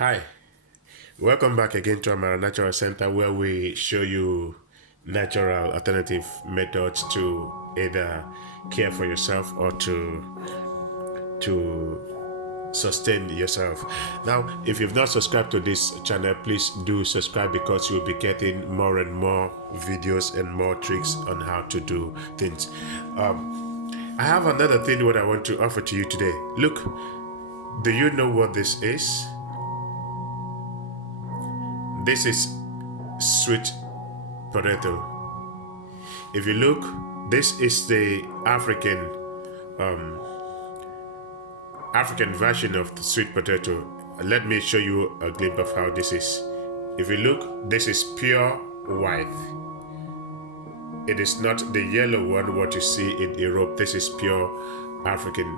Hi, welcome back again to our Natural Center where we show you natural alternative methods to either care for yourself or to sustain yourself. Now, if you've not subscribed to this channel, please do subscribe because you'll be getting more and more videos and more tricks on how to do things. I have another thing what I want to offer to you today. Look, do you know what this is? This is sweet potato. If you look, this is the African version of the sweet potato. Let me show you a glimpse of how this is. If you look, this is pure white. It is not the yellow one what you see in Europe. This is pure African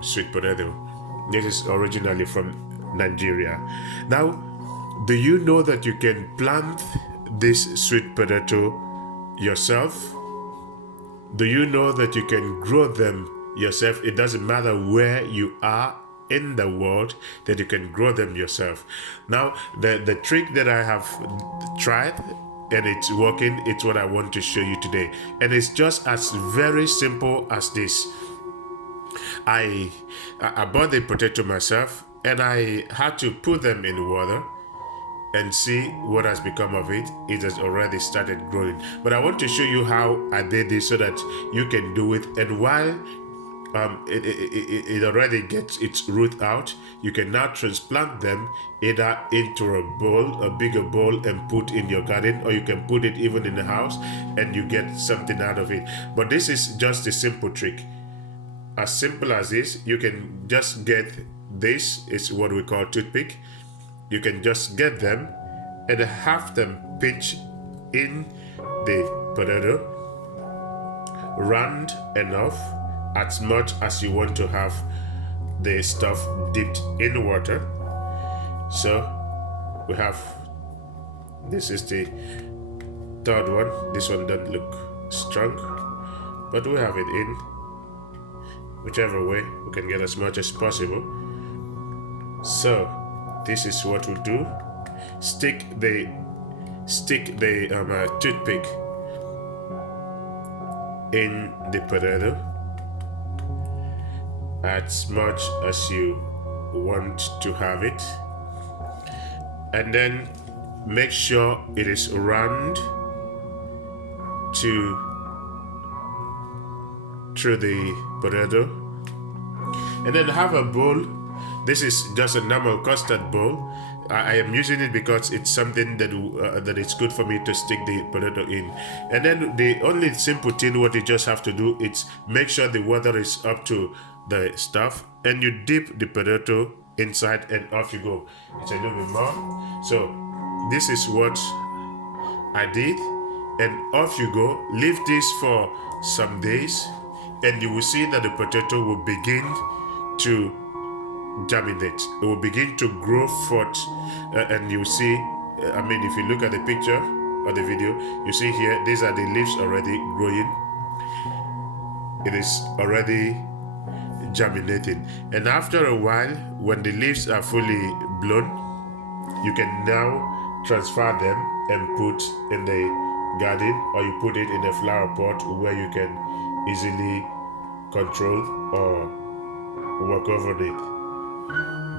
sweet potato. This is originally from Nigeria. Now, do you know that you can plant this sweet potato yourself? Do you know that you can grow them yourself? It doesn't matter where you are in the world, that you can grow them yourself. Now, the trick that I have tried and it's working, it's what I want to show you today. And it's just as very simple as this. I bought the potato myself and I had to put them in water and see what has become of it. It has already started growing. But I want to show you how I did this so that you can do it. And while it already gets its root out, you can now transplant them either into a bowl, a bigger bowl, and put in your garden, or you can put it even in the house and you get something out of it. But this is just a simple trick. As simple as this, you can just get this, is what we call toothpick. You can just get them and have them pinch in the potato, round enough, as much as you want to have the stuff dipped in water. So we have, this is the third one. This one doesn't look strong, but we have it in. Whichever way, we can get as much as possible. So this is what we'll do. Stick the toothpick in the potato as much as you want to have it, and then make sure it is round through the potato, and then have a bowl. This is just a normal custard bowl. I am using it because it's something that it's good for me to stick the potato in. And then the only simple thing what you just have to do is make sure the water is up to the stuff, and you dip the potato inside and off you go. It's a little bit more. So this is what I did, and off you go. Leave this for some days and you will see that the potato will begin to germinate. It will begin to grow forth, and you see, if you look at the picture or the video, you see here, these are the leaves already growing. It is already germinating, and after a while, when the leaves are fully blown, you can now transfer them and put in the garden, or you put it in a flower pot where you can easily control or work over it.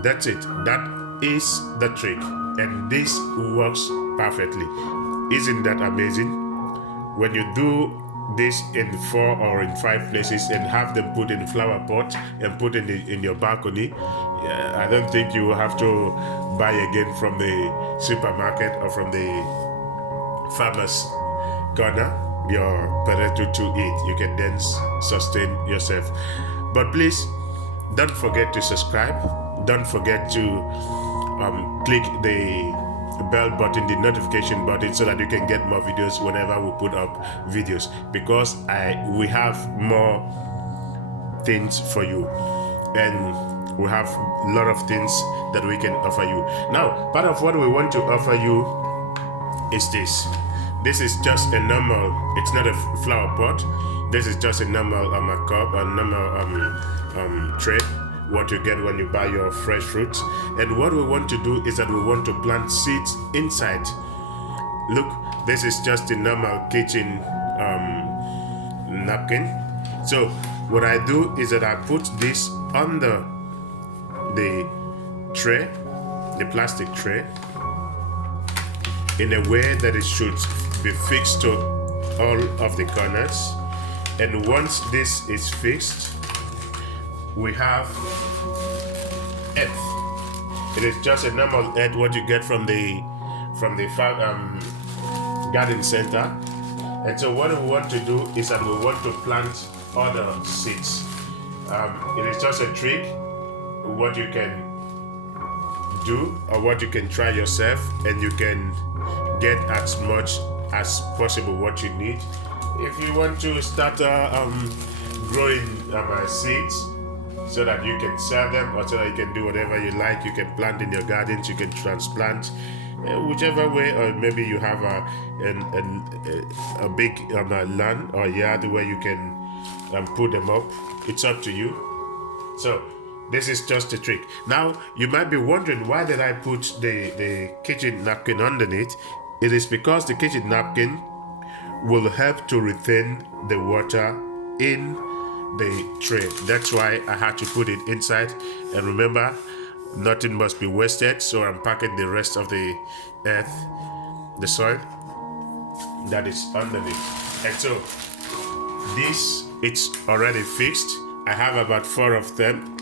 That's it. That is the trick, and this works perfectly. Isn't that amazing? When you do this in 4 or in 5 places and have them put in flower pot and put in your balcony, I don't think you will have to buy again from the supermarket or from the farmer's corner your potato to eat. You can then sustain yourself. But please don't forget to subscribe. Don't forget to click the bell button, the notification button, so that you can get more videos whenever we put up videos, because we have more things for you, and we have a lot of things that we can offer you. Now, part of what we want to offer you is this. This is just a normal, it's not a flower pot. This is just a normal cup, a normal tray what you get when you buy your fresh fruits. And what we want to do is that we want to plant seeds inside. Look, this is just a normal kitchen napkin. So what I do is that I put this under the tray, the plastic tray, in a way that it should be fixed to all of the corners. And once this is fixed, we have earth. It is just a normal earth, what you get from the garden center. And so what we want to do is that we want to plant other seeds. It is just a trick, what you can do or what you can try yourself, and you can get as much as possible what you need. If you want to start growing seeds so that you can sell them, or so that you can do whatever you like, you can plant in your gardens, you can transplant, whichever way, or maybe you have a big land or yard where you can put them up. It's up to you. So this is just a trick. Now you might be wondering, why did I put the kitchen napkin underneath? It is because the kitchen napkin will help to retain the water in the tray. That's why I had to put it inside. And remember, nothing must be wasted, so I'm packing the rest of the earth, the soil that is underneath. And so this, it's already fixed. I have about 4 of them.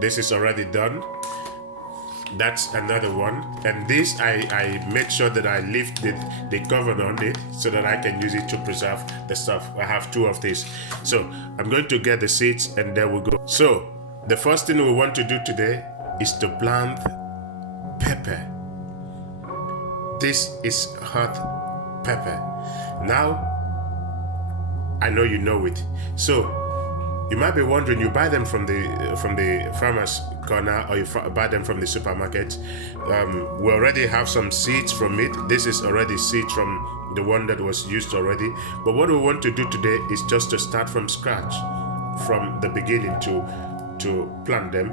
This is already done. That's another one. And this, I make sure that I lift the cover on it so that I can use it to preserve the stuff. I have 2 of these. So I'm going to get the seeds and there we go. So the first thing we want to do today is to plant pepper. This is hot pepper. Now, I know you know it. So you might be wondering, you buy them from the farmer's corner, or you buy them from the supermarket. We already have some seeds from it. This is already seeds from the one that was used already. But what we want to do today is just to start from scratch, from the beginning to plant them.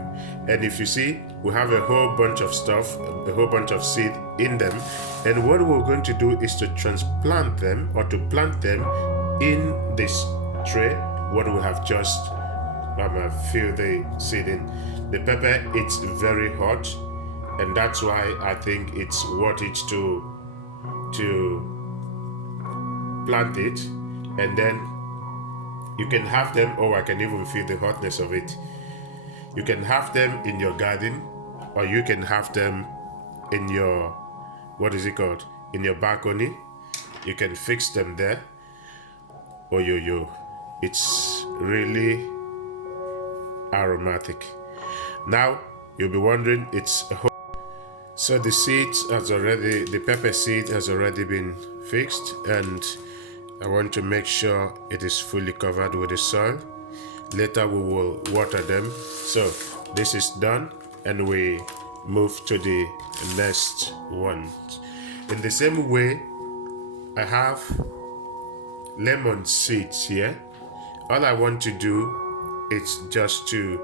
And if you see, we have a whole bunch of stuff, a whole bunch of seed in them. And what we're going to do is to transplant them, or to plant them in this tray, what we have just filled the seed in. The pepper, it's very hot, and that's why I think it's worth it to plant it. And then you can have them, or I can even feel the hotness of it. You can have them in your garden, or you can have them in your, what is it called, in your balcony. You can fix them there. Oh, it's really aromatic. Now you'll be wondering, so the seeds has already, the pepper seed has already been fixed, and I want to make sure it is fully covered with the soil. Later we will water them. So this is done, and we move to the next one. In the same way, I have lemon seeds here. All I want to do is just to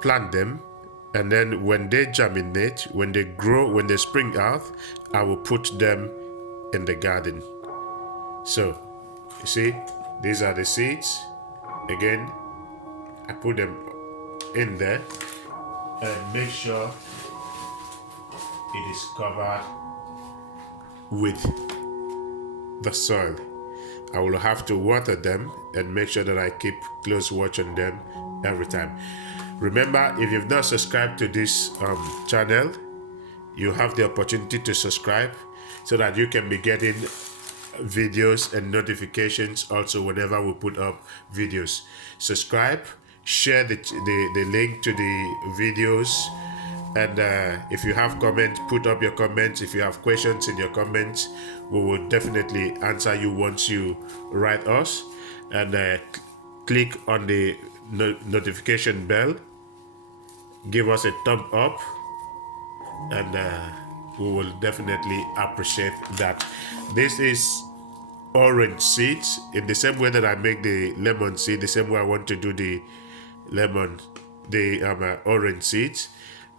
plant them, and then when they germinate, when they grow, when they spring out, I will put them in the garden. So you see, these are the seeds. Again, I put them in there and make sure it is covered with the soil. I will have to water them and make sure that I keep close watch on them every time. Remember, if you've not subscribed to this channel, you have the opportunity to subscribe so that you can be getting videos and notifications also whenever we put up videos. Subscribe, share the link to the videos, and if you have comments, put up your comments. If you have questions in your comments, we will definitely answer you once you write us. And click on the notification bell, give us a thumb up, and we will definitely appreciate that. This is orange seeds. In the same way that I make the lemon seed, the same way I want to do the lemon, the orange seeds.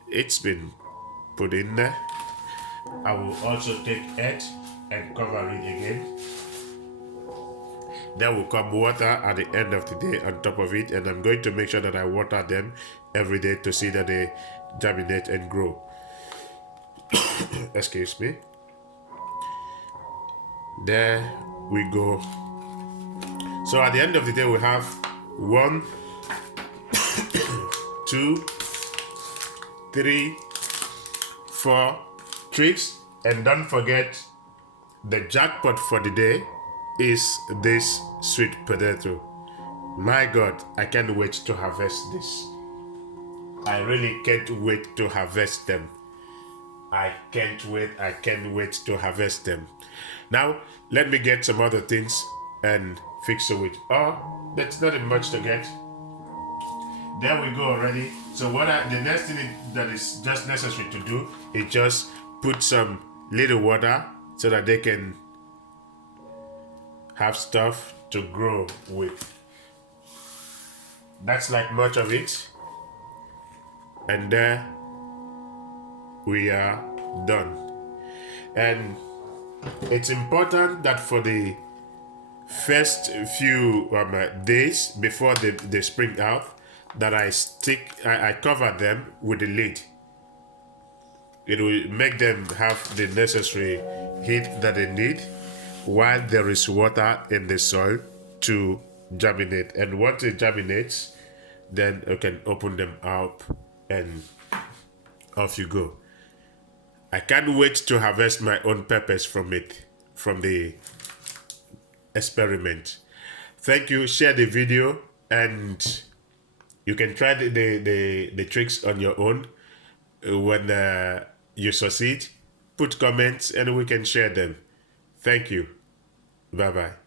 It's been put in there. I will also take it and cover it again. There will come water at the end of the day on top of it, and I'm going to make sure that I water them every day to see that they germinate and grow. Excuse me. There we go. So at the end of the day, we have 1, 2, 3, 4 tricks, and don't forget the jackpot for the day is this sweet potato. My God, I can't wait to harvest this. I really can't wait to harvest them. I can't wait to harvest them. Now, let me get some other things and fix it. Oh, that's not much to get. There we go already. So the next thing that is just necessary to do is just put some little water so that they can have stuff to grow with. That's like much of it. And there we are done. And it's important that for the first few days before they spring out, that I cover them with the lid. It will make them have the necessary heat that they need while there is water in the soil to germinate. And once it germinates, then you can open them up and off you go. I can't wait to harvest my own peppers from the experiment. Thank you. Share the video, and you can try the tricks on your own. When you succeed, put comments and we can share them. Thank you. Bye-bye.